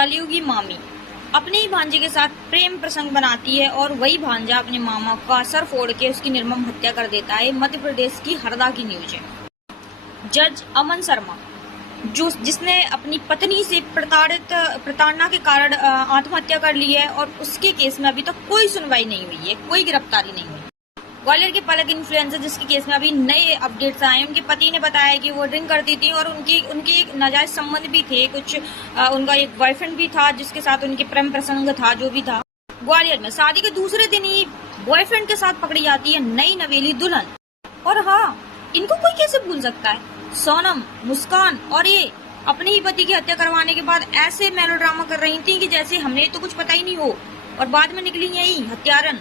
कलयुगी मामी अपने ही भांजे के साथ प्रेम प्रसंग बनाती है और वही भांजा अपने मामा का सर फोड़ के उसकी निर्मम हत्या कर देता है। मध्य प्रदेश की हरदा की न्यूज है। जज अमन शर्मा जिसने अपनी पत्नी से प्रताड़ना के कारण आत्महत्या कर ली है और उसके केस में अभी तक कोई सुनवाई नहीं हुई है, कोई गिरफ्तारी नहीं हुई। ग्वालियर के पलक इन्फ्लुएंसर जिसके केस में अभी नए अपडेट्स आए, उनके पति ने बताया कि वो ड्रिंक करती थी और उनके नाजायज संबंध भी थे, कुछ उनका एक बॉयफ्रेंड भी था जिसके साथ उनके प्रेम प्रसंग था, जो भी था। ग्वालियर में शादी के दूसरे दिन ही बॉयफ्रेंड के साथ पकड़ी जाती है नई नवेली दुल्हन। और हाँ, इनको कोई कैसे भूल सकता है। सोनम, मुस्कान और ये अपने ही पति की हत्या करवाने के बाद ऐसे मेलोड्रामा कर रही थी कि जैसे हमने तो कुछ पता ही नहीं हो, और बाद में निकली यही हत्यारन।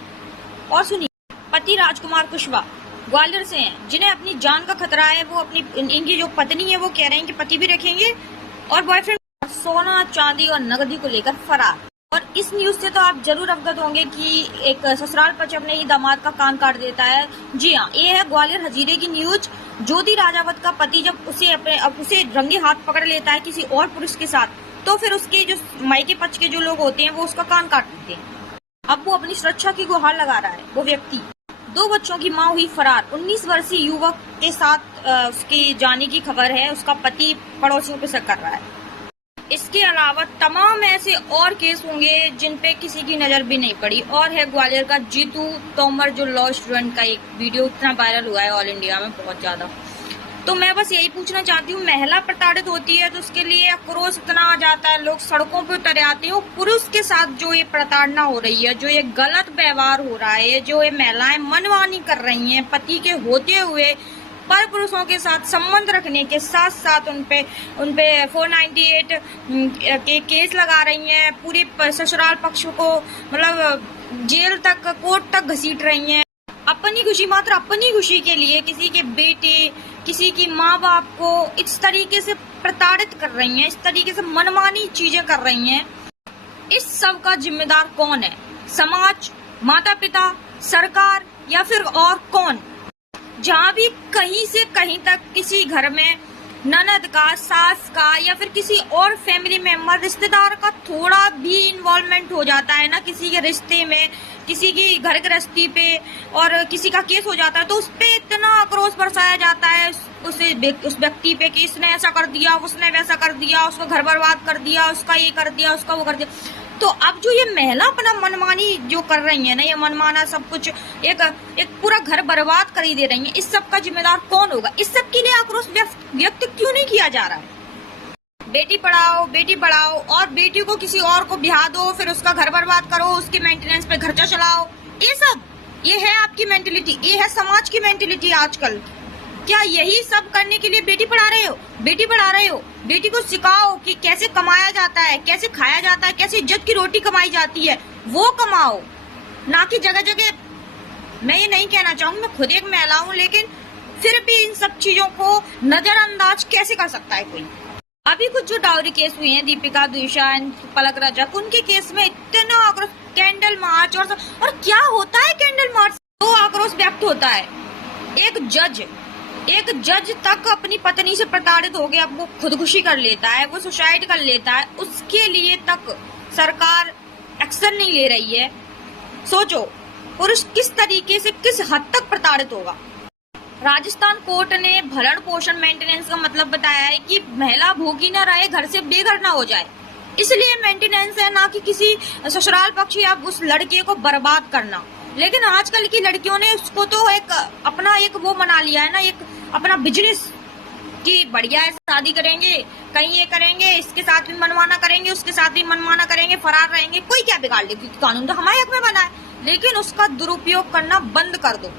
और सुनिए, पति राजकुमार कुशवाहा ग्वालियर से हैं, जिन्हें अपनी जान का खतरा है। वो अपनी इनकी जो पत्नी है वो कह रहे हैं कि पति भी रखेंगे और बॉयफ्रेंड सोना चांदी और नगदी को लेकर फरार। और इस न्यूज से तो आप जरूर अवगत होंगे कि एक ससुराल पक्ष अपने ही दामाद का कान काट देता है। जी हाँ, ये है ग्वालियर हजीरे की न्यूज। ज्योति राजावत का पति जब उसे रंगे हाथ पकड़ लेता है किसी और पुरुष के साथ, तो फिर उसके जो मायके पक्ष के जो लोग होते हैं वो उसका कान काट देते हैं। अब वो अपनी सुरक्षा की गुहार लगा रहा है। वो व्यक्ति 2 बच्चों की मां हुई फरार। 19 वर्षीय युवक के साथ उसकी जाने की खबर है। उसका पति पड़ोसियों पे शक कर रहा है। इसके अलावा तमाम ऐसे और केस होंगे जिन पे किसी की नजर भी नहीं पड़ी। और है ग्वालियर का जीतू तोमर जो लॉ स्टूडेंट का एक वीडियो इतना वायरल हुआ है ऑल इंडिया में, बहुत ज्यादा। तो मैं बस यही पूछना चाहती हूँ, महिला प्रताड़ित होती है तो उसके लिए आक्रोश इतना आ जाता है, लोग सड़कों पे उतर आते हैं। पुरुष के साथ जो ये प्रताड़ना हो रही है, जो ये गलत व्यवहार हो रहा है, जो ये महिलाएं मनमानी कर रही हैं पति के होते हुए, पर पुरुषों के साथ संबंध रखने के साथ साथ उनपे 498 के केस लगा रही हैं, पूरे ससुराल पक्ष को मतलब जेल तक, कोर्ट तक घसीट रही हैं। अपनी खुशी, मात्र अपनी खुशी के लिए किसी के बेटे, किसी की माँ बाप को इस तरीके से प्रताड़ित कर रही हैं, इस तरीके से मनमानी चीजें कर रही हैं। इस सब का जिम्मेदार कौन है? समाज, माता पिता, सरकार या फिर और कौन? जहाँ भी कहीं से कहीं तक किसी घर में ननद का, सास का या फिर किसी और फैमिली मेंबर, रिश्तेदार का थोड़ा भी इन्वॉल्वमेंट हो जाता है ना किसी के रिश्ते में, किसी की घर गृहस्थी पे, और किसी का केस हो जाता है, तो उस पे इतना आक्रोश बरसाया जाता है उस व्यक्ति पे कि इसने ऐसा कर दिया, उसने वैसा कर दिया, उसको घर बर्बाद कर दिया, उसका ये कर दिया, उसका वो कर दिया। तो अब जो ये महिला अपना मनमानी जो कर रही है ना, ये मनमाना सब कुछ एक पूरा घर बर्बाद कर ही दे रही है, इस सब का जिम्मेदार कौन होगा? इस सब के लिए आक्रोश व्यक्त क्यों नहीं किया जा रहा है? बेटी पढ़ाओ, बेटी बढ़ाओ, और बेटी को किसी और को ब्याह दो, फिर उसका घर बर्बाद करो, उसके मेंटेनेंस पे खर्चा चलाओ। ये है आपकी मेंटेलिटी, ये है समाज की मेंटेलिटी आजकल। क्या यही सब करने के लिए बेटी पढ़ा रहे हो? बेटी पढ़ा रहे हो? बेटी को सिखाओ कि कैसे कमाया जाता है, कैसे खाया जाता है, कैसे इज्जत की रोटी कमाई जाती है, वो कमाओ, ना कि जगह जगह। मैं ये नहीं कहना चाहूंगी, मैं खुद एक महिला हूँ, लेकिन फिर भी इन सब चीजों को नजरअंदाज कैसे कर सकता है कोई? अभी कुछ जो डाउरी केस हुए हैं, दीपिका, द्विषा, पलक रजक, उनके केस में इतना आक्रोश, कैंडल मार्च और क्या होता है कैंडल मार्च? तो आक्रोश व्यक्त होता है। एक जज तक अपनी पत्नी से प्रताड़ित हो गया, वो खुदकुशी कर लेता है, वो सुसाइड कर लेता है, उसके लिए तक सरकार एक्शन नहीं ले रही है। सोचो पुरुष किस तरीके से, किस हद तक प्रताड़ित होगा। राजस्थान कोर्ट ने भरण पोषण मेंटेनेंस का मतलब बताया है कि महिला भूखी न रहे, घर से बेघर न हो जाए, इसलिए मेंटेनेंस है, ना कि किसी ससुराल पक्ष या उस लड़के को बर्बाद करना। लेकिन आजकल की लड़कियों ने उसको तो अपना वो बना लिया है ना, एक अपना बिजनेस कि बढ़िया है, शादी करेंगे, कहीं ये करेंगे, इसके साथ भी मनमाना करेंगे, उसके साथ भी मनमाना करेंगे, फरार रहेंगे, कोई क्या बिगाड़ ले, क्योंकि कानून तो हमारे हक में बना है। लेकिन उसका दुरुपयोग करना बंद कर दो।